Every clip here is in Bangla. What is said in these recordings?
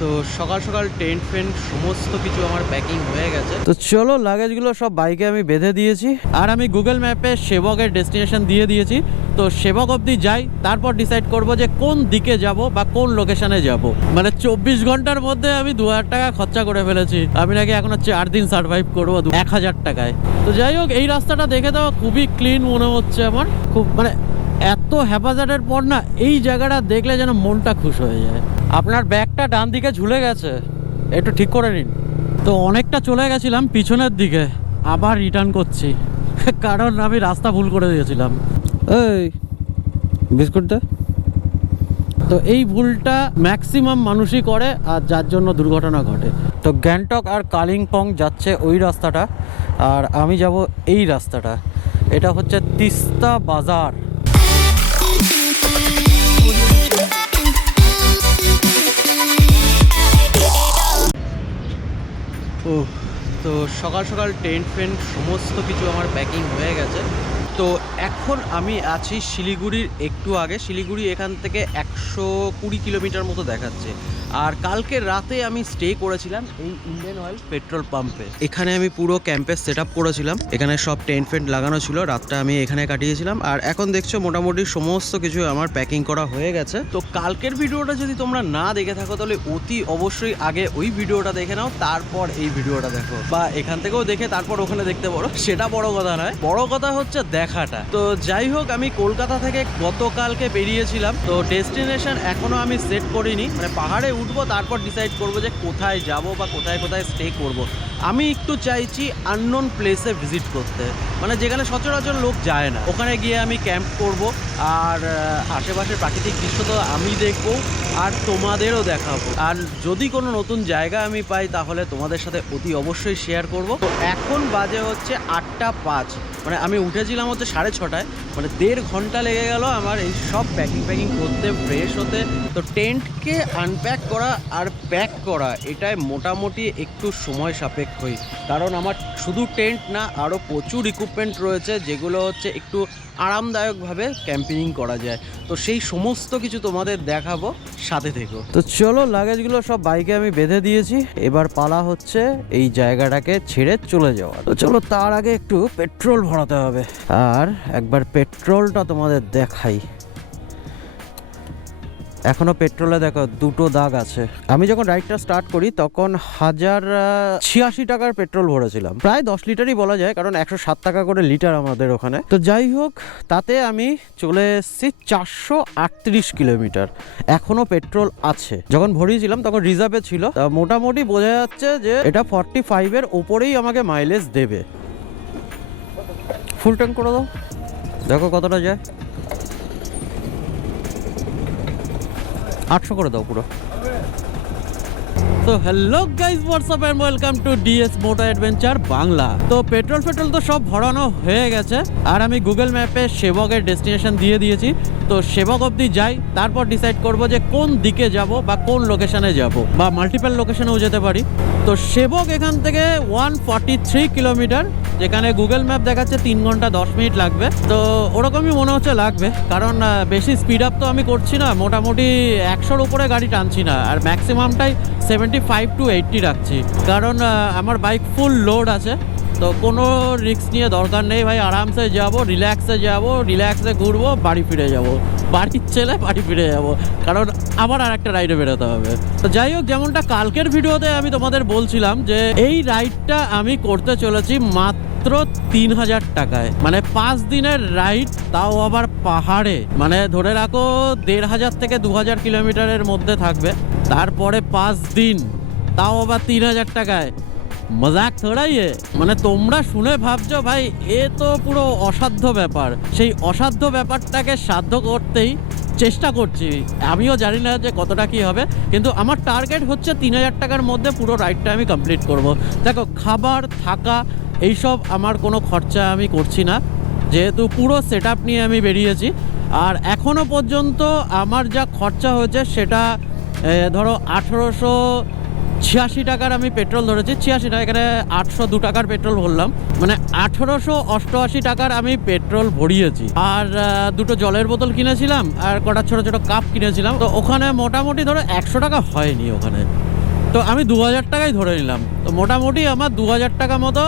তো সকাল সকাল টেন্ট ফেন্ট সমস্ত কিছু আমার প্যাকিং হয়ে গেছে। তো চলো লাগেজগুলো সব বাইকে আমি বেঁধে দিয়েছি আর আমি গুগল ম্যাপে সেবকের ডেস্টিনেশন দিয়ে দিয়েছি। তো সেবক অবধি যাই, তারপর ডিসাইড করব যে কোন দিকে যাব বা কোন লোকেশনে যাব। মানে 24 ঘন্টার মধ্যে আমি 2000 টাকা খরচা করে ফেলেছি। আমি নাকি এখন 4 দিন সার্ভাইভ করবো 1000 টাকায়। তো যাই হোক, এই রাস্তাটা দেখে তো খুবই ক্লিন মনে হচ্ছে আমার। খুব মানে এত হ্যাপাজার্ডের পর না এই জায়গাটা দেখলে যেন মনটা খুশ হয়ে যায়। আপনার ব্যাগটা ডান দিকে ঝুলে গেছে, একটু ঠিক করে নিন। তো অনেকটা চলে গেছিলাম পিছনের দিকে, আবার রিটার্ন করছি কারণ আমি রাস্তা ভুল করে দিয়েছিলাম। এই বিস্কুট দে। তো এই ভুলটা ম্যাক্সিমাম মানুষই করে আর যার জন্য দুর্ঘটনা ঘটে। তো গ্যাংটক আর কালিম্পং যাচ্ছে ওই রাস্তাটা, আর আমি যাব এই রাস্তাটা। এটা হচ্ছে তিস্তা বাজার। তো সকাল সকাল টেন্ট ফেন্ট সমস্ত কিছু আমার প্যাকিং হয়ে গেছে। তো এখন আমি আছি শিলিগুড়ির একটু আগে। শিলিগুড়ি এখান থেকে 120 কিলোমিটার মতো দেখাচ্ছে। আর কালকে রাতে আমি স্টে করেছিলাম এই ইন্ডিয়ান অয়েল পেট্রোল পাম্পে। এখানে আমি পুরো ক্যাম্পের সেট আপ করেছিলাম, এখানে সব টেন্ট ফেন্ট লাগানো ছিল। রাতটা আমি এখানে কাটিয়েছিলাম আর এখন দেখছো মোটামুটি সমস্ত কিছু আমার প্যাকিং করা হয়ে গেছে। তো কালকের ভিডিওটা যদি তোমরা না দেখে থাকো তাহলে অতি অবশ্যই আগে ওই ভিডিওটা দেখে নাও, তারপর এই ভিডিওটা দেখো, বা এখান থেকেও দেখে তারপর ওখানে দেখতে পারো। সেটা বড় কথা নয়, বড় কথা হচ্ছে দেখাটা। তো যাই হোক, আমি কলকাতা থেকে গতকালকে বেরিয়েছিলাম। তো ডেস্টিনেশন এখনো আমি সেট করিনি, মানে পাহাড়ে উঠবো তারপর ডিসাইড করবো যে কোথায় যাব বা কোথায় কোথায় স্টে করব। আমি একটু চাইছি আননোন প্লেসে ভিজিট করতে, মানে যেখানে সচরাচর লোক যায় না। ওখানে গিয়ে আমি ক্যাম্প করব আর আশেপাশের প্রাকৃতিক দৃশ্য তো আমি দেখবো আর তোমাদেরও দেখাবো। আর যদি কোনো নতুন জায়গা আমি পাই তাহলে তোমাদের সাথে অতি অবশ্যই শেয়ার করব। তো এখন বাজে হচ্ছে 8:05, মানে আমি উঠেছিলাম হচ্ছে 6:30, মানে 1.5 ঘন্টা লেগে গেল আমার এই সব প্যাকিং করতে, ফ্রেশ হতে। তো টেন্টকে আনপ্যাক করা আর প্যাক করা এটাই মোটামুটি একটু সময় সাপেক্ষই, কারণ আমার শুধু টেন্ট না আরও প্রচুর ইকুইপমেন্ট রয়েছে যেগুলো হচ্ছে একটু আরামদায়কভাবে ক্যাম্পিং করা যায়। তো সেই সমস্ত কিছু তোমাদের দেখাবো, সাথে থেকো। তো চলো লাগেজগুলো সব বাইকে আমি বেঁধে দিয়েছি, এবার পালা হচ্ছে এই জায়গাটাকে ছেড়ে চলে যাওয়া। তো চলো তার আগে একটু পেট্রোল ভরাতে হবে, আর একবার পেট্রোলটা তোমাদের দেখাই। এখনো পেট্রোলে দেখো 2টো দাগ আছে। আমি যখন রাইডটা স্টার্ট করি তখন 1086 টাকার পেট্রোল ভরেছিলাম, প্রায় 10 লিটারই বলা যায়, কারণ 107 টাকা করে লিটার আমাদের ওখানে। তো যাই হোক, তাতে আমি চলে এসেছি 438 কিলোমিটার। এখনো পেট্রোল আছে। যখন ভরিয়েছিলাম তখন রিজার্ভে ছিল, মোটামুটি বোঝা যাচ্ছে যে এটা 45-এর ওপরেই আমাকে মাইলেজ দেবে। ফুল ট্যাঙ্ক করে দাও, দেখো কতটা যায়। 800 করে দাও পুরো। তো hello guys, what's up and welcome to DS motor adventure Bangla. তো পেট্রোল তো সব ভরানো হয়ে গেছে আর আমি গুগল ম্যাপে সেবকের ডেস্টিনেশন দিয়ে দিয়েছি। তো সেবক অবধি যাই, তারপর ডিসাইড করব যে কোন দিকে যাব বা কোন লোকেশনে যাব, বা মাল্টিপল লোকেশনেও যেতে পারি। তো সেবক এখান থেকে 143 কিলোমিটার, যেখানে গুগল ম্যাপ দেখাচ্ছে 3 ঘন্টা 10 মিনিট লাগবে। তো ওরকমই মনে হচ্ছে লাগবে, কারণ বেশি স্পিড আপ তো আমি করছি না, মোটামুটি 100-র উপরে গাড়ি টানছি না, আর ম্যাক্সিমামটাই 75 to 80 রাখছি, কারণ আমার বাইক ফুল লোড আছে। তো কোনো রিস্ক নিয়ে দরকার নেই ভাই, আরামসে যাব, রিল্যাক্সে ঘুরবো, বাড়ি ফিরে যাব, বাড়ির ছেলে বাড়ি ফিরে যাব, কারণ আবার আর একটা রাইডে বেরোতে হবে। তো যাই হোক, যেমনটা কালকের ভিডিওতে আমি তোমাদের বলছিলাম যে এই রাইডটা আমি করতে চলেছি মাত্র 3000 টাকায়, মানে 5 দিনের রাইড, তাও আবার পাহাড়ে। মানে ধরে রাখো 1500 থেকে 2000 কিলোমিটারের মধ্যে থাকবে, তারপরে 5 দিন, তাও আবার 3000 টাকায়। মজাক থোড়াই এ, মানে তোমরা শুনে ভাবছো ভাই এ তো পুরো অসাধ্য ব্যাপার। সেই অসাধ্য ব্যাপারটাকে সাধ্য করতেই চেষ্টা করছি। আমিও জানি না যে কতটা কি হবে, কিন্তু আমার টার্গেট হচ্ছে 3000 টাকার মধ্যে পুরো রাইডটা আমি কমপ্লিট করব। দেখো, খাবার থাকা এইসব আমার কোনো খরচা আমি করছি না, যেহেতু পুরো সেট আপ নিয়ে আমি বেরিয়েছি। আর এখনও পর্যন্ত আমার যা খরচা হয়েছে সেটা ধরো 1886 টাকার আমি পেট্রোল ধরেছি। 86 টাকা, এখানে 802 টাকার পেট্রোল ভরলাম, মানে 1888 টাকার আমি পেট্রোল ভরিয়েছি। আর 2টো জলের বোতল কিনেছিলাম আর কটা ছোট ছোট কাপ কিনেছিলাম। তো ওখানে মোটামুটি ধরো 100 টাকা হয়নি ওখানে। তো আমি 2000 টাকাই ধরে নিলাম। তো মোটামুটি আমার 2000 টাকা মতো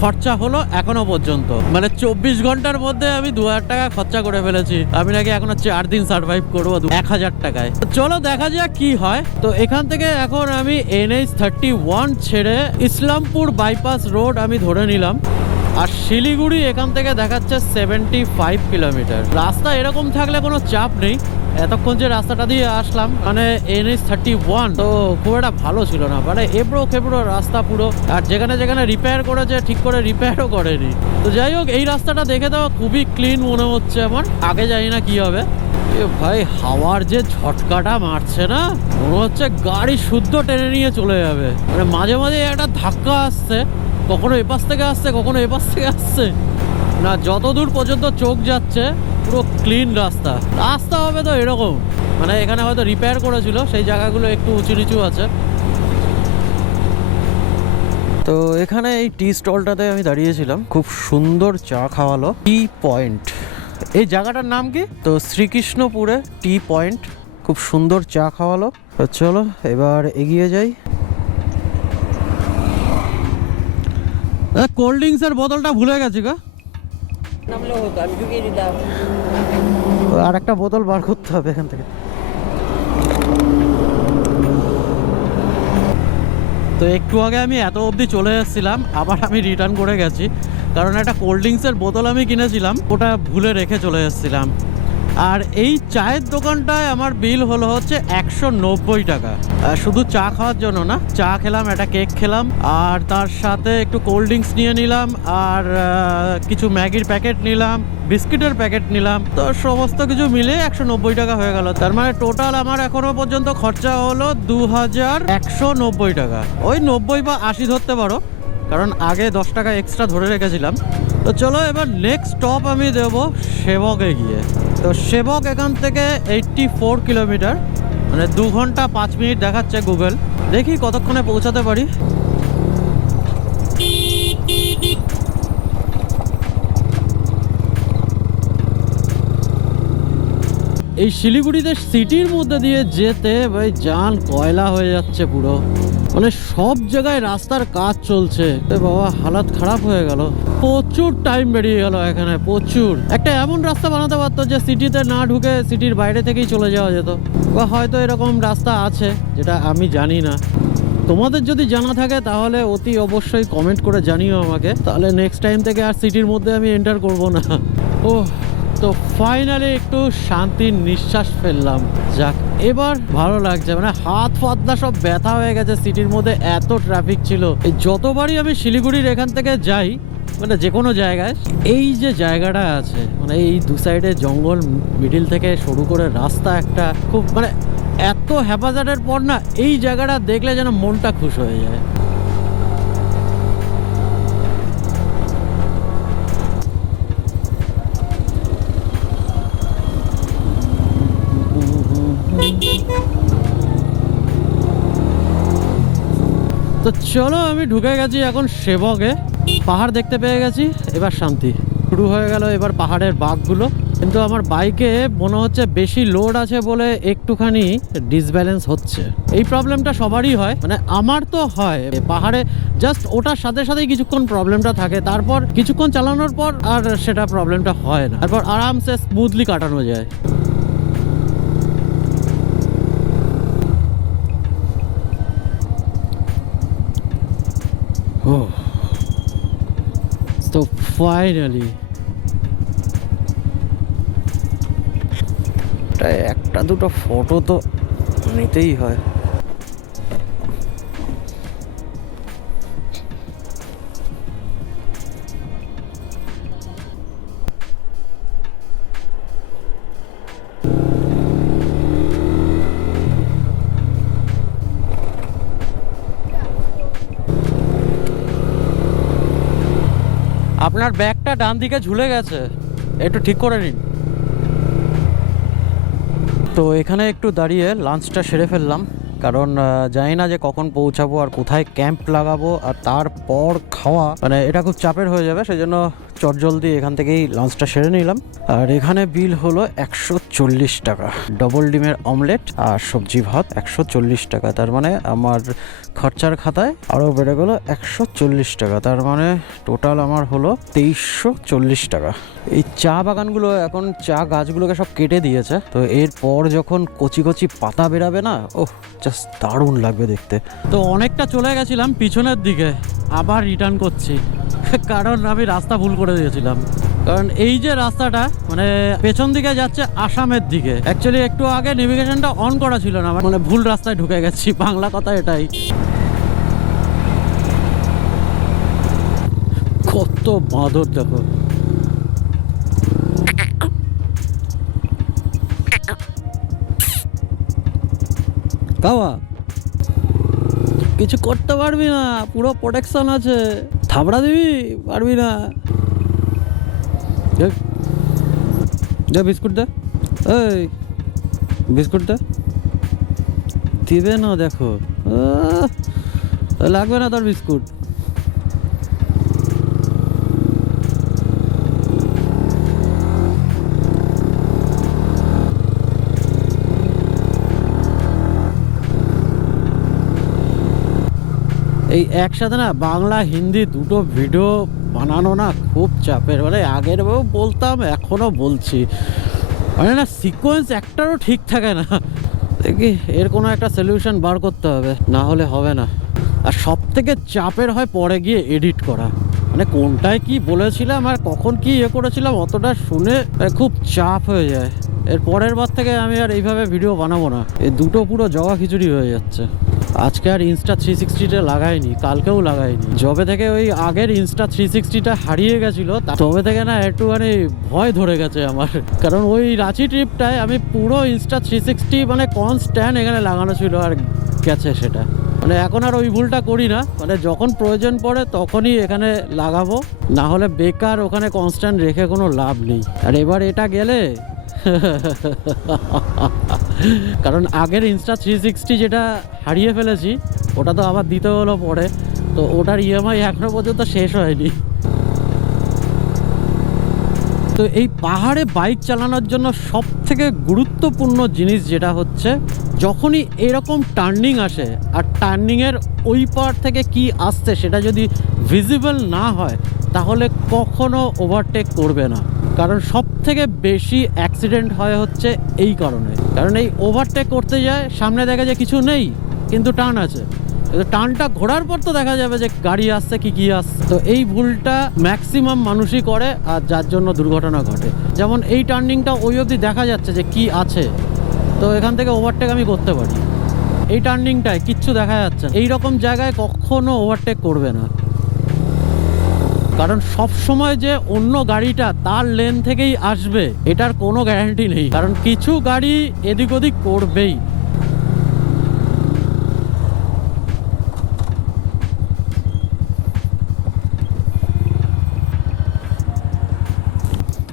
খরচা হলো এখনো পর্যন্ত। মানে 24 ঘন্টার মধ্যে আমি 2000 টাকা খরচা করে ফেলেছি। আমি নাকি এখনো 4 দিন সার্ভাইভ করবো 1000 টাকায়। তো চলো দেখা যাক কি হয়। তো এখান থেকে এখন আমি NH31 ছেড়ে ইসলামপুর বাইপাস রোড আমি ধরে নিলাম। আর শিলিগুড়ি এখান থেকে দেখাচ্ছে 75 কিলোমিটার। রাস্তা এরকম থাকলে কোনো চাপ নেই। এতক্ষণ যে রাস্তাটা দিয়ে আসলাম মানে NH31, তো খুব একটা ভালো ছিল না, মানে এবড়ো খেবড়ো রাস্তা পুরো। আর যেখানে যেখানে রিপেয়ার করেছে ঠিক করে রিপেয়ারও করেনি। তো যাই হোক, এই রাস্তাটা দেখে তো খুবই ক্লিন মনে হচ্ছে আমার। আগে জানি না কি হবে। এ ভাই, হাওয়ার যে ঝটকাটা মারছে না, মনে হচ্ছে গাড়ি শুদ্ধ টেনে নিয়ে চলে যাবে। মানে মাঝে মাঝে একটা ধাক্কা আসছে, কখনো এপাশ থেকে আসছে কখনো এপাশ থেকে আসছে না। যতদূর পর্যন্ত চোখ যাচ্ছে পুরো ক্লিন রাস্তা। রাস্তা হবে তো এরকম, মানে এখানে হয়তো রিপেয়ার করেছিল, সেই জায়গাগুলো একটু উঁচু নিচু আছে। তো এখানে এই টি স্টলটাতে আমি দাঁড়িয়েছিলাম, খুব সুন্দর চা খাওয়ালো। টি পয়েন্ট, এই জায়গাটার নাম কি? তো শ্রীকৃষ্ণপুরে টি পয়েন্ট, খুব সুন্দর চা খাওয়ালো। তো চলো এবার এগিয়ে যাই। কোল্ড ড্রিঙ্কসের বোতলটা ভুলে গেছি গো। আর একটা বোতল বার করতে হবে এখান থেকে। তো একটু আগে আমি এত অবধি চলে এসেছিলাম, আবার আমি রিটার্ন করে গেছি, কারণ একটা কোল্ড ড্রিঙ্কসের বোতল আমি কিনেছিলাম, ওটা ভুলে রেখে চলে এসেছিলাম। আর এই চায়ের দোকানটায় আমার বিল হলো হচ্ছে 190 টাকা, শুধু চা খাওয়ার জন্য না। চা খেলাম, একটা কেক খেলাম, আর তার সাথে একটু কোল্ড ড্রিঙ্কস নিয়ে নিলাম, আর কিছু ম্যাগির প্যাকেট নিলাম, বিস্কিটের প্যাকেট নিলাম। তো সমস্ত কিছু মিলে 190 টাকা হয়ে গেল। তার মানে টোটাল আমার এখনো পর্যন্ত খরচা হলো 2190 টাকা। ওই 90 বা 80 ধরতে পারো, কারণ আগে 10 টাকা এক্সট্রা ধরে রেখেছিলাম। তো চলো এবার নেক্সট স্টপ আমি দেবো সেবকে গিয়ে। তো সেবক এখান থেকে 84 কিলোমিটার, মানে 2 ঘন্টা 5 মিনিট দেখাচ্ছে গুগল। দেখি কতক্ষণে পৌঁছাতে পারি। এই শিলিগুড়িতে সিটির মধ্যে দিয়ে যেতে ভাই জান কয়লা হয়ে যাচ্ছে পুরো। মানে সব জায়গায় রাস্তার কাজ চলছে। বাবা, হালাত খারাপ হয়ে গেল। প্রচুর টাইম বেরিয়ে গেল এখানে, প্রচুর। একটা এমন রাস্তা বানাতে পারতো যে সিটিতে না ঢুকে সিটির বাইরে থেকেই চলে যাওয়া যেত, বা হয়তো এরকম রাস্তা আছে যেটা আমি জানি না। তোমাদের যদি জানা থাকে তাহলে অতি অবশ্যই কমেন্ট করে জানিও আমাকে, তাহলে নেক্সট টাইম থেকে আর সিটির মধ্যে আমি এন্টার করব না। ও, তো ফাইনালি একটু শান্তির নিঃশ্বাস ফেললাম। যাক, এবার ভালো লাগছে। মানে হাত ফাতনা সব ব্যথা হয়ে গেছে, সিটির মধ্যে এত ট্রাফিক ছিল। এই যতবারই আমি শিলিগুড়ির এখান থেকে যাই, মানে যে কোনো জায়গায়, এই যে জায়গাটা আছে, মানে এই দু সাইডে জঙ্গল, মিডিল থেকে শুরু করে রাস্তা একটা, খুব মানে এত হ্যাপাজার্ডের পর না এই জায়গাটা দেখলে যেন মনটা খুশ হয়ে যায়। তো চলো আমি ঢুকে গেছি এখন সেবকে। পাহাড় দেখতে পেয়ে গেছি, এবার শান্তি শুরু হয়ে গেল। এবার পাহাড়ের বাঘগুলো, কিন্তু আমার বাইকে মনে হচ্ছে বেশি লোড আছে বলে একটুখানি ডিসব্যালেন্স হচ্ছে। এই প্রবলেমটা সবারই হয়, মানে আমার তো হয়। পাহাড়ে জাস্ট ওটার সাথে সাথেই কিছুক্ষণ প্রবলেমটা থাকে, তারপর কিছুক্ষণ চালানোর পর আর সেটা প্রবলেমটা হয় না, তারপর আরামসে স্মুথলি কাটানো যায়। তো ফাইনালি একটা দুটো ফটো তো নিতেই হয়। আপনার ব্যাগটা ডান দিকে ঝুলে গেছে, একটু ঠিক করে নিন। তো এখানে একটু দাঁড়িয়ে লাঞ্চটা সেরে ফেললাম, কারণ জানি না যে কখন পৌঁছাবো আর কোথায় ক্যাম্প লাগাবো, আর তারপর খাওয়া মানে এটা খুব চাপের হয়ে যাবে। সেই জন্য চটজলদি এখান থেকেই লাঞ্চটা সেরে নিলাম। আর এখানে বিল হলো টাকা। ডবল ডিমের অমলেট আর সবজি ভাত 140 টাকা। তার মানে আমার খরচার খাতায় আরও বেড়ে গেলো 140 টাকা। তার মানে টোটাল আমার হলো 2340 টাকা। এই চা বাগানগুলো এখন চা গাছগুলোকে সব কেটে দিয়েছে, তো এরপর যখন কচি কচি পাতা বেরাবে না, ওহ জাস্ট দারুণ লাগবে দেখতে। তো অনেকটা চলে গেছিলাম পিছনের দিকে, আবার রিটার্ন করছি কারণ আমি রাস্তা ভুল করে দিয়েছিলাম। কারণ এই যে রাস্তাটা মানে পেছন দিকে যাচ্ছে আসামের দিকে, অ্যাকচুয়ালি একটু আগে নেভিগেশনটা অন করা ছিল না, মানে ভুল রাস্তায় ঢুকে গেছি, বাংলা কথা এটাই। কত বাঁদর দেখো। কাওয়া কিছু করতে পারবি না, পুরো প্রোটেকশন আছে, থাবড়া দিবি পারবি না। দে বিস্কুট দে, এই বিস্কুট দে। দিবে না দেখো, লাগবে না তোর বিস্কুট। এই একসাথে না বাংলা হিন্দি দুটো ভিডিও বানানো না খুব চাপের। মানে আগের বলতাম, এখনও বলছি, মানে না সিকোয়েন্স একটারও ঠিক থাকে না। দেখি এর কোনো একটা সলিউশন বার করতে হবে, না হলে হবে না। আর সব থেকে চাপের হয় পরে গিয়ে এডিট করা, মানে কোনটায় কি বলেছিলাম আর কখন কি করেছিলাম অতটা শুনে খুব চাপ হয়ে যায়। এর পরের বার থেকে আমি আর এইভাবে ভিডিও বানাবো না, এই দুটো পুরো জগা খিচুড়ি হয়ে যাচ্ছে। আজকে আর ইনস্টা 360টা লাগাইনি, কালকেও লাগাইনি। যবে থেকে ওই আগের ইনস্টা 360টা হারিয়ে গেছিলো তবে থেকে না একটুখানি ভয় ধরে গেছে আমার। কারণ ওই রাঁচি ট্রিপটায় আমি পুরো ইনস্টা 360 মানে কনস্ট্যান্ট এখানে লাগানো ছিল, আর গেছে সেটা। মানে এখন আর ওই ভুলটা করি না, মানে যখন প্রয়োজন পড়ে তখনই এখানে লাগাবো, না হলে বেকার ওখানে কনস্ট্যান্ট রেখে কোনো লাভ নেই। আর এবার এটা গেলে কারণ আগের ইনস্টা 360 যেটা হারিয়ে ফেলেছি ওটা তো আবার দিতে হলো পরে, তো ওটার ইএমআই এখনো পর্যন্ত শেষ হয়নি। তো এই পাহাড়ে বাইক চালানোর জন্য সব থেকে গুরুত্বপূর্ণ জিনিস যেটা হচ্ছে, যখনই এরকম টার্নিং আসে আর টার্নিংয়ের ওই পার থেকে কি আসছে সেটা যদি ভিজিবল না হয় তাহলে কখনো ওভারটেক করবে না। কারণ সব থেকে বেশি অ্যাক্সিডেন্ট হয় হচ্ছে এই কারণে। কারণ এই ওভারটেক করতে যায়, সামনে দেখা যায় কিছু নেই কিন্তু টার্ন আছে, টার্নটা ঘোরার পর তো দেখা যাবে যে গাড়ি আসছে কি আসছে। তো এই ভুলটা ম্যাক্সিমাম মানুষই করে, আর যার জন্য দুর্ঘটনা ঘটে। যেমন এই টার্নিংটা ওই অবধি দেখা যাচ্ছে যে কি আছে, তো এখান থেকে ওভারটেক আমি করতে পারি। এই টার্নিংটায় কিচ্ছু দেখা যাচ্ছে, এই রকম জায়গায় কখনো ওভারটেক করবে না। কারণ সব সময় যে অন্য গাড়িটা তার লেন থেকেই আসবে এটার কোনো গ্যারান্টি নেই, কারণ কিছু গাড়ি এদিক ওদিক করবেই।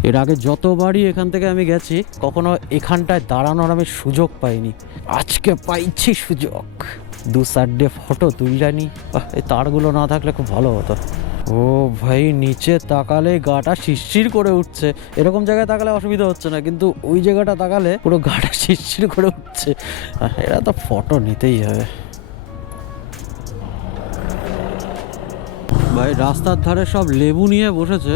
এর আগে যতবারই এখান থেকে আমি গেছি কখনো এখানটায় দাঁড়ানোর আমি সুযোগ পাইনি, আজকে পাইছি সুযোগ। দু সাইডে ফটো তুললানি, এই তারগুলো না থাকলে খুব ভালো হতো। ও ভাই নিচে তাকালে গাটা শিরশির করে উঠছে। এরকম জায়গায় তাকালে অসুবিধা হচ্ছে না, কিন্তু ওই জায়গাটা তাকালে পুরো গাটা শিরশির করে উঠছে। এরা তো ফটো নিতেই হবে। ভাই রাস্তার ধারে সব লেবু নিয়ে বসেছে,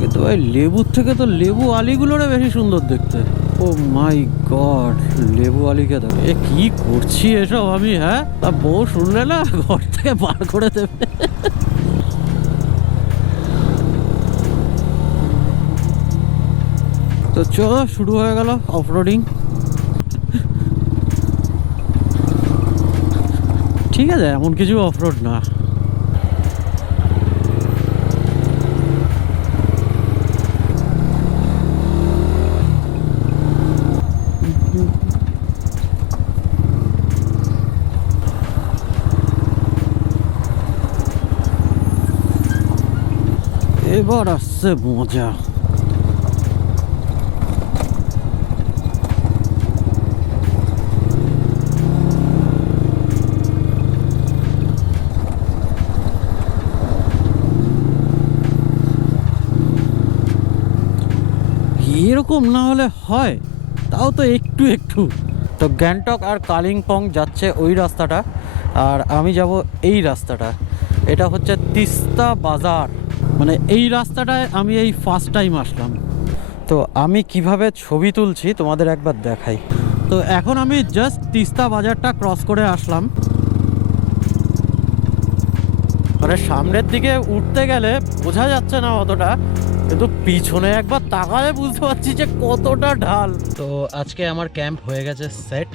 কিন্তু ভাই লেবুর থেকে তো লেবু আলিগুলোরে বেশি সুন্দর দেখতে। ও মাই গড, লেবু আলিকে দেখো, এ কি করছি এসব আমি? হ্যাঁ, তা বউ শুনলে না ঘর থেকে বার করে দেবে। তো চলো শুরু হয়ে গেল অফরোডিং। ঠিক আছে, এমন কিছু অফরোড না। এবার আসছে মজা। এরকম না হলে হয়, তাও তো একটু একটু। তো গ্যাংটক আর কালিম্পং যাচ্ছে ওই রাস্তাটা, আর আমি যাব এই রাস্তাটা। এটা হচ্ছে তিস্তা বাজার, মানে এই রাস্তাটায় আমি এই ফার্স্ট টাইম আসলাম। তো আমি কিভাবে ছবি তুলছি তোমাদের একবার দেখাই। তো এখন আমি জাস্ট তিস্তা বাজারটা ক্রস করে আসলাম। মানে সামনের দিকে উঠতে গেলে বোঝা যাচ্ছে না অতটা, কিন্তু পিছনে একবার তাকালে বুঝতে পারছি যে কতটা ঢাল। তো আজকে আমার ক্যাম্প হয়ে গেছে সেট।